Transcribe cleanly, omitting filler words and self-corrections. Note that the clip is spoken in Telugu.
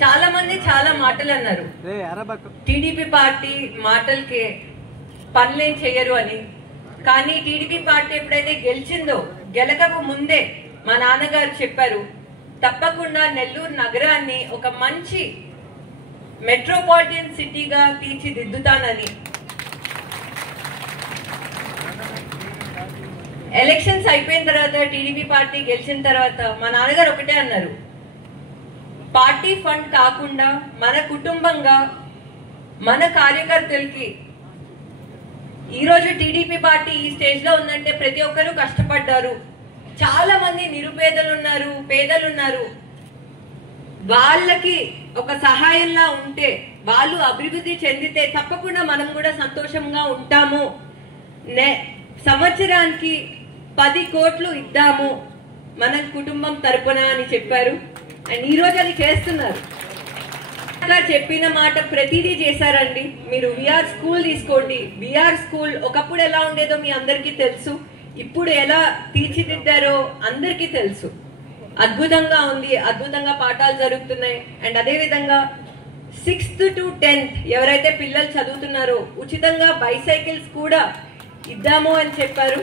చాలా మంది చాలా మాటలు అన్నారు టీడీపీ పార్టీ మాటలకే పనులేం చేయరు అని. కానీ టీడీపీ పార్టీ ఎప్పుడైతే గెలిచిందో గెలకకు ముందే మా నాన్నగారు చెప్పారు, తప్పకుండా నెల్లూరు నగరాన్ని ఒక మంచి మెట్రోపాలిటన్ సిటీగా తీర్చిదిద్దుతానని. ఎలక్షన్స్ అయిపోయిన తర్వాత టీడీపీ పార్టీ గెలిచిన తర్వాత మా నాన్నగారు ఒకటే అన్నారు, పార్టీ ఫండ్ కాకుండా మన కుటుంబంగా మన కార్యకర్తలకి ఈరోజు టీడీపీ పార్టీ ఈ స్టేజ్ లో ఉందంటే ప్రతి ఒక్కరూ కష్టపడ్డారు. చాలా మంది నిరుపేదలు ఉన్నారు, పేదలు ఉన్నారు. వాళ్ళకి ఒక సహాయంలా ఉంటే, వాళ్ళు అభివృద్ధి చెందితే తప్పకుండా మనం కూడా సంతోషంగా ఉంటాము. సంవత్సరానికి 10 కోట్లు ఇద్దాము మన కుటుంబం తరపున అని చెప్పారు. అండ్ ఈ రోజు అది చేస్తున్నారు. చెప్పిన మాట ప్రతిదీ చేశారండి. మీరు విఆర్ స్కూల్ తీసుకోండి. విఆర్ స్కూల్ ఒకప్పుడు ఎలా ఉండేదో మీ అందరికీ తెలుసు, ఇప్పుడు ఎలా తీర్చిదిద్దారో అందరికీ తెలుసు. అద్భుతంగా ఉంది, అద్భుతంగా పాఠాలు జరుగుతున్నాయి. అండ్ అదే విధంగా 6th to 10th ఎవరైతే పిల్లలు చదువుతున్నారో ఉచితంగా బైసైకిల్స్ కూడా ఇద్దాము అని చెప్పారు.